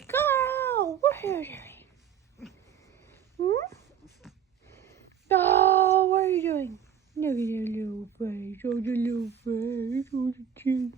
Baby girl, what are you doing? Hmm? Oh, what are you doing? Look at your little face. Oh, the little face. Oh, the chin.